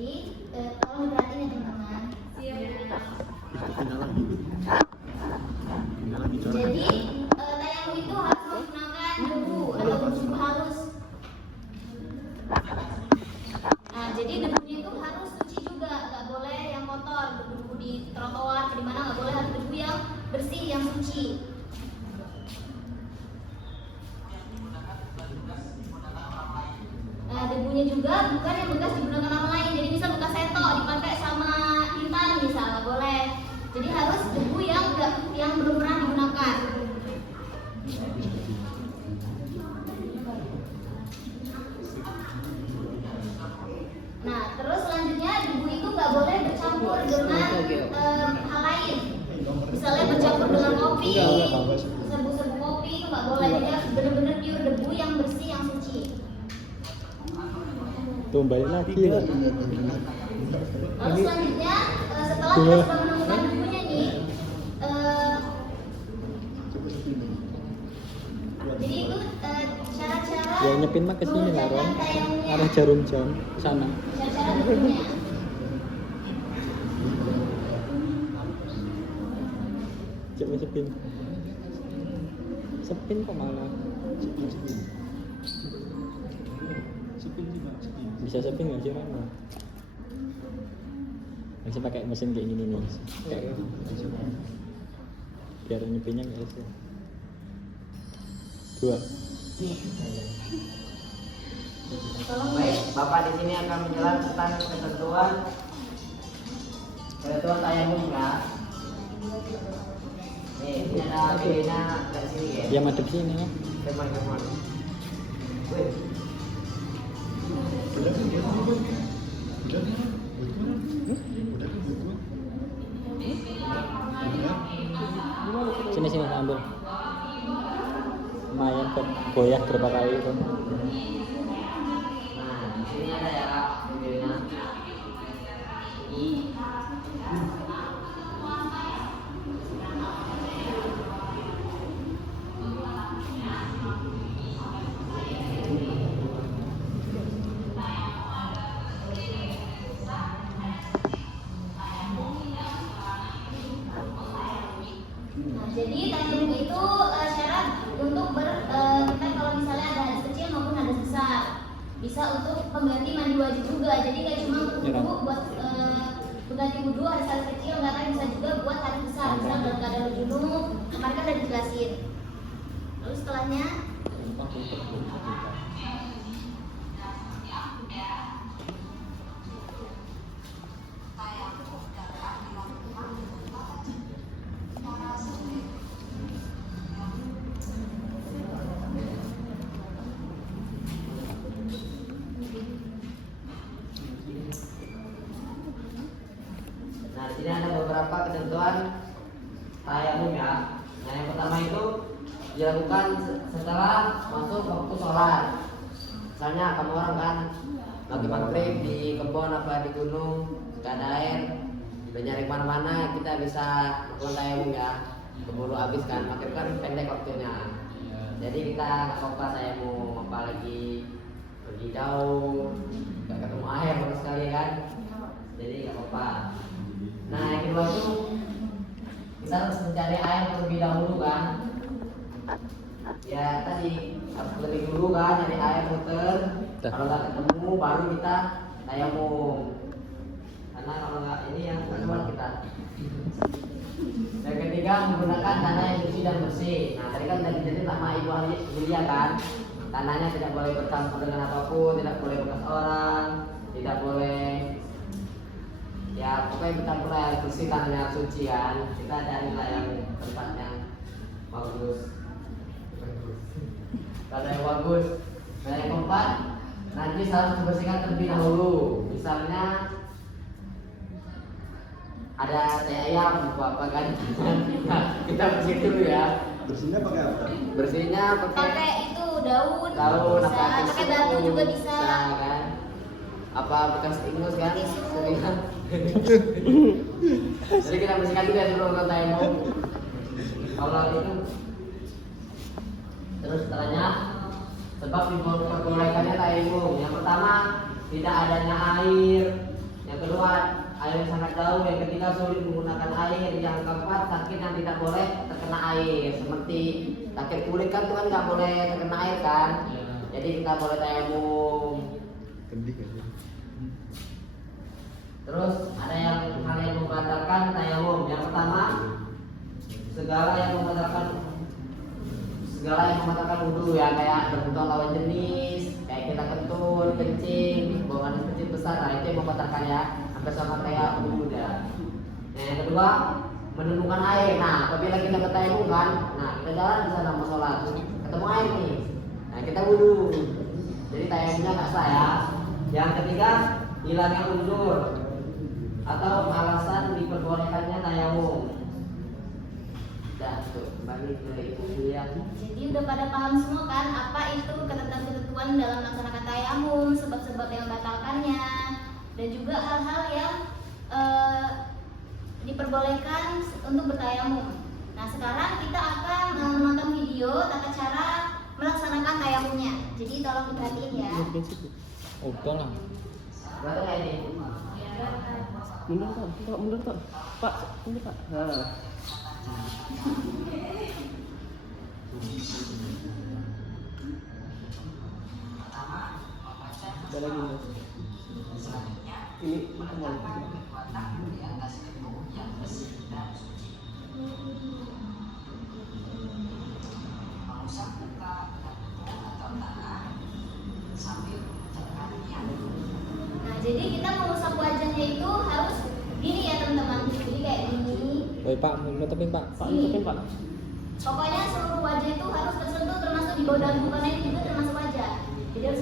Jadi tolong diperhatiin ya teman-teman. Jadi tayamum itu harus menggunakan debu atau debu halus. Nah, jadi debunya itu harus suci juga, nggak boleh yang kotor, debu di trotoar, di mana nggak boleh, harus debu yang bersih, yang suci. Nah, debunya juga bukan yang bekas digunakan orang lain, jadi bisa bekas setok dipakai sama intan misal, nggak boleh. Jadi harus debu yang belum pernah digunakan. Nah, terus selanjutnya debu itu nggak boleh bercampur dengan hal lain. Misalnya bercampur dengan kopi, serbu-serbu kopi itu nggak boleh. Jadi benar-benar pure debu yang bersih, yang suci. Tuh balik lagi ya. Lalu selanjutnya setelah kita sudah menemukan debunya nih, jadi itu cara-cara Ya nyepin mah kesini lah Ron, tayamumnya. arah jarum jam sana. Cara-cara debunya. Coba sepin. Sepin kok malah. Bisa sepin nggak sih Ron? Bisa pakai mesin kayak gini nih. Kayak biar nyepinnya nggak sih. 2. Baik, Bapak di sini akan menjelaskan tentang ketentuan tayamum ya. Nih, ini ada videonya dari sini ya. Ya madep sini ya. Teman-teman. Wih. Sini ambil. Lumayan goyah berapa kali itu. Nah, di sini ada ya videonya. Nah, jadi tayamum itu syarat untuk kita kalau misalnya ada hadis kecil maupun hadis besar, bisa untuk pengganti mandi wajib juga. Jadi kayak cuma untuk wudhu buat pengganti wudhu hadis kecil, nggak kan bisa juga buat hadis besar. Misal dalam keadaan junub, kemarin kan udah dijelasin. Lalu setelahnya Nah, di sini ada beberapa ketentuan tayamum ya. Nah, yang pertama itu dilakukan setelah masuk waktu sholat. Misalnya kamu orang kan lagi maghrib di kebun apa di gunung, nggak ada air, udah nyari kemana-mana, kita bisa melakukan tayamum ya. Keburu habis kan, maghrib kan pendek waktunya. Jadi kita nggak apa-apa tayamum, apalagi pergi jauh, nggak ketemu air sama sekali kan. Jadi nggak apa-apa. Nah, yang kedua itu kita harus mencari air terlebih dahulu kan. Ya tadi harus lebih dulu kan nyari air muter. Kalau nggak ketemu baru kita tayamum. Karena kalau nggak ini yang kedua kita. Yang ketiga menggunakan tanah yang suci dan bersih. Nah tadi kan tadi jadi sama Ibu Julia kan. Tanahnya tidak boleh bercampur dengan apapun, tidak boleh bekas orang, tidak boleh ya pokoknya kita mulai bersih, tanahnya harus suci kan. Kita carilah yang tempat yang bagus. Kalau yang bagus. Nah yang keempat nanti harus dibersihkan terlebih dahulu. Misalnya ada teh ayam apa kan. Kita bersih dulu ya. Bersihnya pakai apa? Bersihnya pakai itu daun, daun bisa, apa pakai batu juga bisa. kan. Apa bekas ingus kan? Tisu. Seringan. Jadi kita bersihkan juga sebelum kita tayamum. Kalau itu terus setelahnya sebab diperbolehkannya tayamum. Yang pertama tidak adanya air Yang kedua, air yang sangat jauh. Yang ketiga, sulit menggunakan air. Yang keempat, sakit yang tidak boleh terkena air. Seperti sakit kulit kan itu kan nggak boleh terkena air kan. Jadi kita boleh tayamum. Terus ada yang hal yang membatalkan tayamum. Yang pertama, segala yang membatalkan wudu ya, kayak berbentuk lawan jenis, kayak kita kentut, kencing, buangan kecil besar, nah itu yang membatalkan ya, sampai sama kayak wudu ya. Nah, yang kedua, menundukkan air. Nah, apabila kita bertayamum kan, nah kita jalan di sana mau sholat, ketemu air nih, nah kita wudu, jadi tayamumnya nggak sah ya. Yang ketiga, hilangnya uzur atau alasan diperbolehkannya tayamum. Dah, tuh kembali ke itu ya. Jadi udah pada paham semua kan apa itu ketentuan-ketentuan dalam melaksanakan tayamum, sebab-sebab yang membatalkannya, dan juga hal-hal yang diperbolehkan untuk bertayamum. Nah sekarang kita akan menonton video tata cara melaksanakan tayamumnya. Jadi tolong diperhatiin ya. Udah lah. Berarti kayak ini. Mundur Pak. Pak, mundur Pak. Nah. Ada lagi Mas. Ini kembali. Nah jadi kita mengusap wajahnya itu harus gini ya teman-teman. Jadi kayak gini. Woi Pak, nutupin Pak. Pak, nutupin Pak. Pokoknya seluruh wajah itu harus tersentuh, termasuk di bawah dagu karena ini juga termasuk wajah. Jadi harus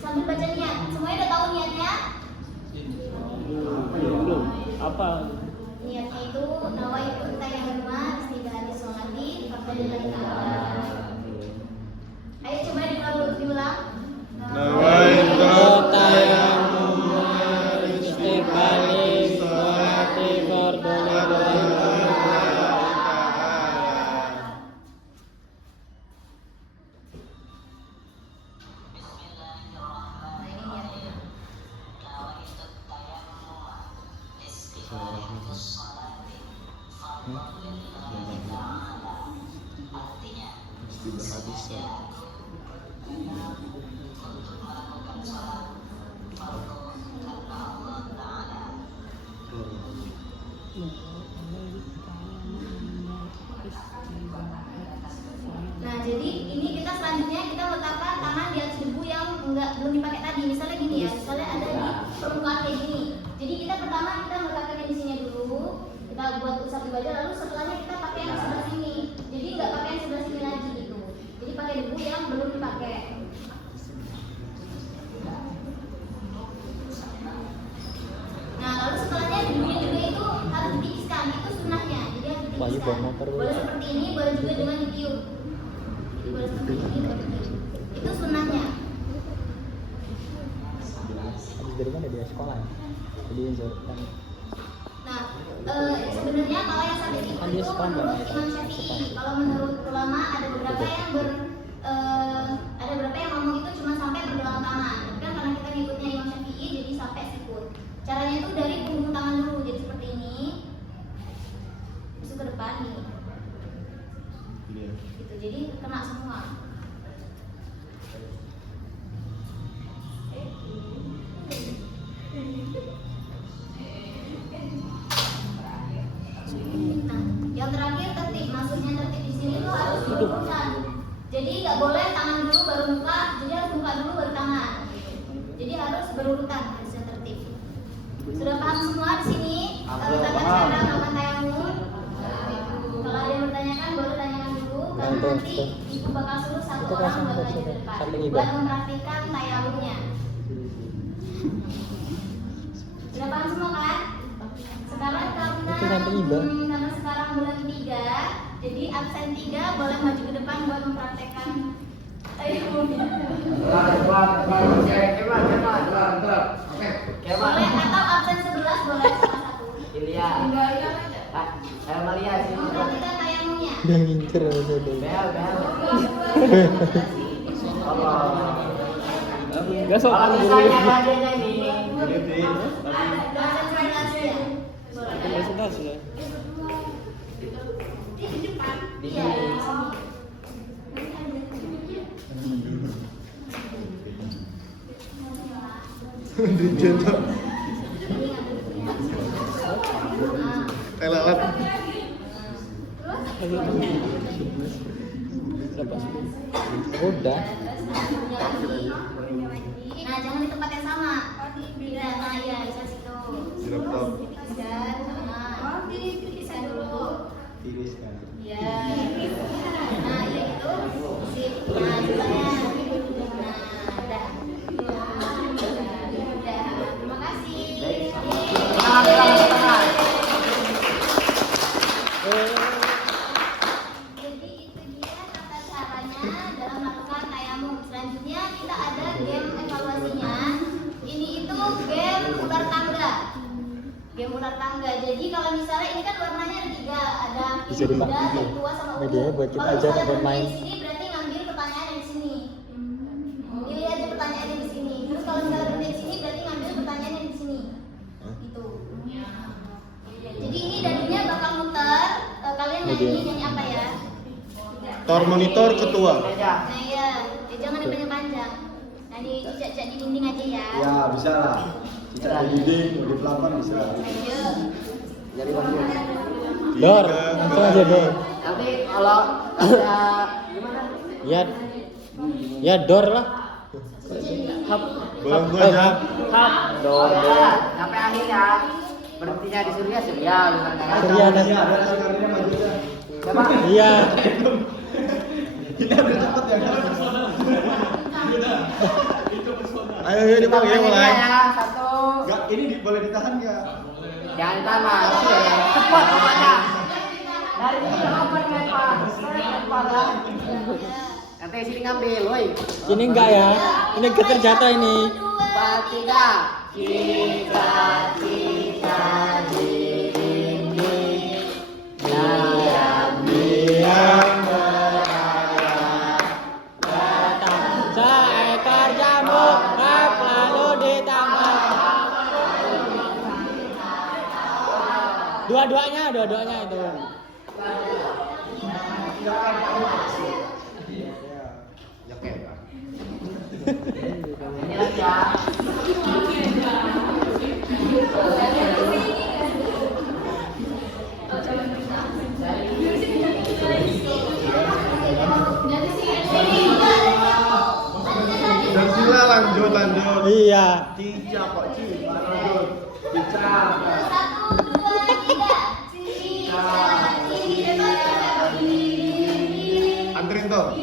sambil baca niat. Semuanya udah tahu niatnya? Belum. Apa? Niatnya itu nawaitu tayammuma istibahati sholati fardholillahi ta'ala. Ayo coba diulang. Nawaitu tayammum istiqbali sholati fardholillahi ta'ala. Nah ini niatnya. Nah jadi ini kita selanjutnya kita letakkan tangan di atas debu yang belum dipakai tadi. Misalnya gini ya, misalnya ada di permukaan kayak gini. Jadi kita pertama kita meletakkannya di sini dulu. Kita buat usap di wajah, lalu setelahnya kita pakai yang sebelah sini. Jadi nggak pakai yang sebelah sini lagi gitu. Jadi pakai debu yang belum dipakai. Nah lalu setelahnya debunya juga itu harus ditipiskan. Itu sunnahnya. Jadi harus Bayu bawa ditipiskan. motor, Boleh seperti ini, boleh juga dengan ditiup. Jadi boleh seperti ini, boleh ditiup. Itu sunnahnya. Habis dari mana dia sekolah ya? Jadi kan Nah, sebenarnya kalau yang sampai itu Kan dia sekarang menurut nggak naik, Imam Syafi'i. sekarang. Kalau menurut ulama ada beberapa yang ngomong itu cuma sampai pergelangan tangan. Tapi kan karena kita ngikutnya Imam Syafi'i jadi sampai sikut. Caranya itu dari punggung tangan dulu, jadi seperti ini. Masuk ke depan nih. Gitu, jadi kena semua. Nah, yang terakhir tertib, maksudnya tertib di sini tuh harus berurutan. Jadi nggak boleh tangan dulu baru muka, jadi harus muka dulu baru tangan. Jadi harus berurutan, harusnya tertib. Sudah paham semua di sini? Tata cara melakukan tayamum. Kalau ada yang bertanyakan boleh tanyakan dulu, karena nanti ibu bakal suruh satu Itu orang pasang buat tuh, maju ke sudah. depan Samping ibu. buat mempraktikkan tayamumnya. Sudah paham semua kan? Sekarang karena sekarang bulan 3, jadi absen 3 boleh maju ke depan buat mempraktekkan tayamumnya. Boleh atau absen 11 boleh salah satu. Ilya. Saya Malia sih. Mempraktekkan tayamumnya. dia ngincer aja deh. Bel. Enggak sok Kalau dulu. misalnya badannya nih Konsentrasi ya. Presentasi ya. Di Iya, sini. di sini. Telelat. Udah. Nah, jangan di tempat yang sama. Tidak, nah ya, bisa situ. Di laptop. Bisa, nah, bisa dulu. Iris kan. Ya. Nah, ya itu. Sip. Nah, gimana? Nah, dah. Dah. Terima kasih. Tangan. Jadi itu dia tata caranya dalam melakukan tayamum. Selanjutnya kita ada game evaluasinya. Ini itu game ular tangga. Game ular tangga. Jadi kalau misalnya ini kan warnanya ada 3, ada Bisa yang muda, dipakai. yang tua sama ungu. Medianya buat kita Kalau aja, misalnya buat berhenti main. di sini berarti ngambil pertanyaan yang di sini. Pilih aja pertanyaannya di sini. Terus kalau misalnya berhenti di sini berarti ngambil pertanyaan yang di sini. Gitu. Jadi ini dadinya bakal muter. Kalian nyanyi apa ya? Tor monitor ketua. Meja. Nah ya, jangan yang panjang-panjang. Nah di cicak-cicak di dinding aja ya. Ya bisa lah. Cicak di dinding, di pelafon bisa. Ayo. Jadi bangun. Dor, langsung aja Dor. Nanti kalau ada gimana? Ya, ya Dor lah. Hap. Belum gua jawab. Hap. Dor. Sampai akhir ya. Berhentinya di Surya Surya. Surya dan Ada sekarangnya maju aja. Siapa? iya. Ini udah cepet ya. Ayo yuk dipanggil mulai. Ya, 1. Enggak, ini boleh ditahan enggak? Jangan tamat. Cepat pokoknya. Dari sini open lempar. Lempar ya. Nanti sini ngambil, woi. Ini enggak ya. Ini keterjatuh ini. 4, 3. Cita-cita di dinding diam-diam berayap. Seekor jamur hap lalu ditangkap. Dua-duanya itu. Ini aja. Dan sila lanjut. Iya. Cica kok Ci, lanjut. Cica. 1, 2, 3. Anterin tuh.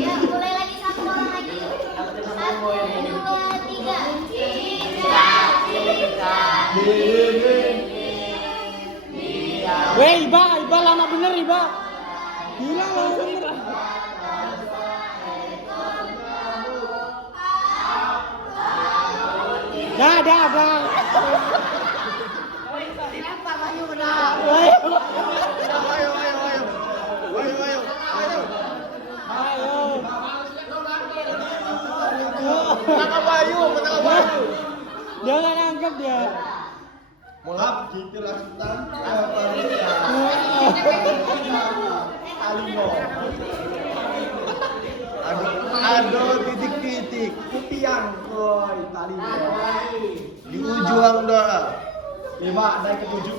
Ya, mulai lagi satu orang lagi. 1, 2, 3. Cita-cita. Weh, Iba lama bener Iba. Gila lama bener. Dah. Dilempar lagi benar. Weh. Ayo. Menang Bayu. Jangan angkat dia. Mulap gitu lah Sultan. Alimo. Aduh titik-titik. Kupiang. Woi, Talimo. Di ujung doa. 5 naik ke 7.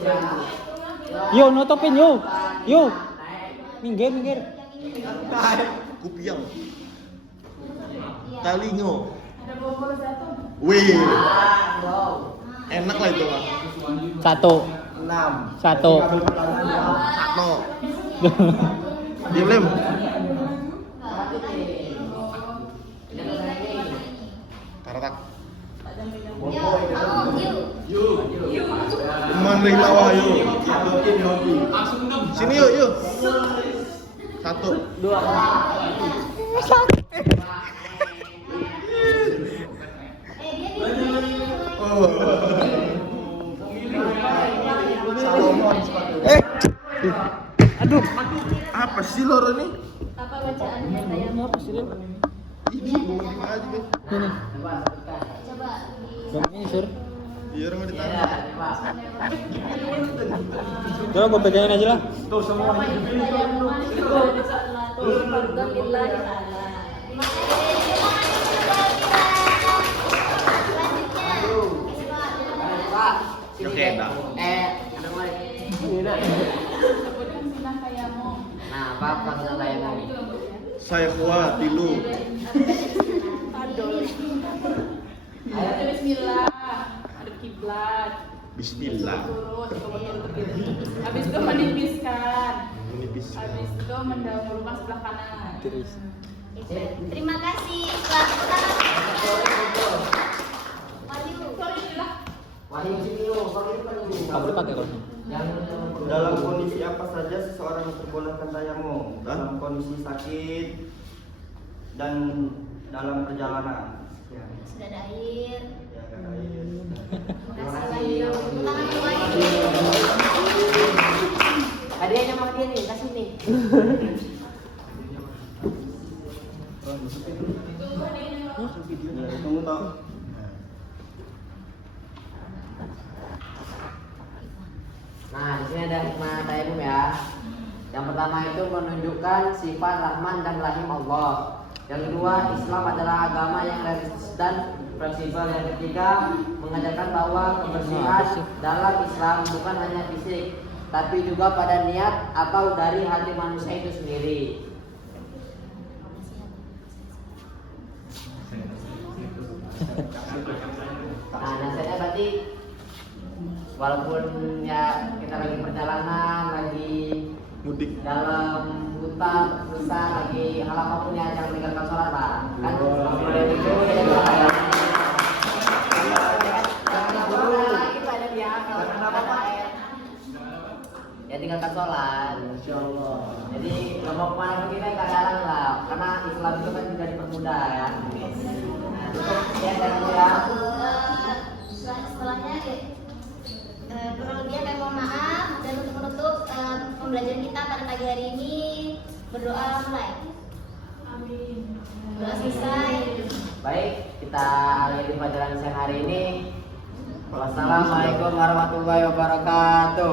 Yo nutupin yo. Minggir. Kupiang. Talingo. Wih, enak lah itu lah. 1. 6. 1. 1. Diam lem. Taratak. Yuk, yuk. Ma Jangan rela wahyu. Sini yuk, yuk. 1, 2. Oh. Salomon sepatu. Aduh. Apa sih lor ini? Apa bacaannya tayamum? Apa sih, Lin? Ini bukan aja, guys. Ini. Coba Bang ini, Sur. Iya, orang Iya, ditanya. Pak. Coba gue pegangin aja lah. Tuh semua. Pak. Oke, dah. Ada mari. Nah, apa maksud tayamum? Saya kuat tilu. Bismillah, ada kiblat. Bismillah. Turut, kemudian berdiri. Habis itu menipiskan. Menipis. Habis itu mendahului rumah sebelah kanan. Tiris. terima kasih kelas pertama. Wahyu. Wahyu sini yuk, kalau ini kan dulu. Nggak boleh pakai kalau ini. Dalam kondisi apa saja seseorang diperbolehkan tayamum? Dalam kondisi sakit dan dalam perjalanan. Ya, Sudah ada air. ya kan air. Terima kasih Wahyu. Tepuk tangan untuk Wahyu. Hadiahnya mau dia nih, kasih nih. Tunggu tak. Nah, di sini ada hikmah tayamum ya. Yang pertama itu menunjukkan sifat Rahman dan Rahim Allah. Yang kedua, Islam adalah agama yang realistis dan fleksibel. Yang ketiga, mengajarkan bahwa kebersihan dalam Islam bukan hanya fisik, tapi juga pada niat atau dari hati manusia itu sendiri. Nah, nasihatnya berarti walaupun ya kita lagi perjalanan, lagi Mudik. dalam hutan, susah, lagi hal apapun ya jangan meninggalkan sholat lah. Kan boleh itu jadi bahaya. Jangan dulu kita ada dia kalau ada air. Ya tinggalkan sholat. Insyaallah. Jadi nggak mau kemana pun kita nggak jalan lah, karena Islam itu kan juga dipermudah ya. Nah, cukup ya dan ya. Setelahnya kurang lebihnya kami mohon maaf, dan untuk menutup pembelajaran kita pada pagi hari ini berdoa mulai. Amin. Doa selesai. Baik, kita akhiri pelajaran siang hari ini. Wassalamualaikum warahmatullahi wabarakatuh.